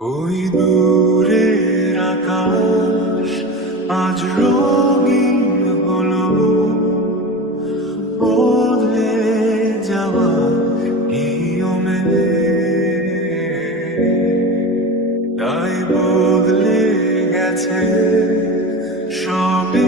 ওই দূরের আকাশ আজ রঙিন হলো, বদলে যাওয়া নিয়মে। তাই বদলে গেছে সবে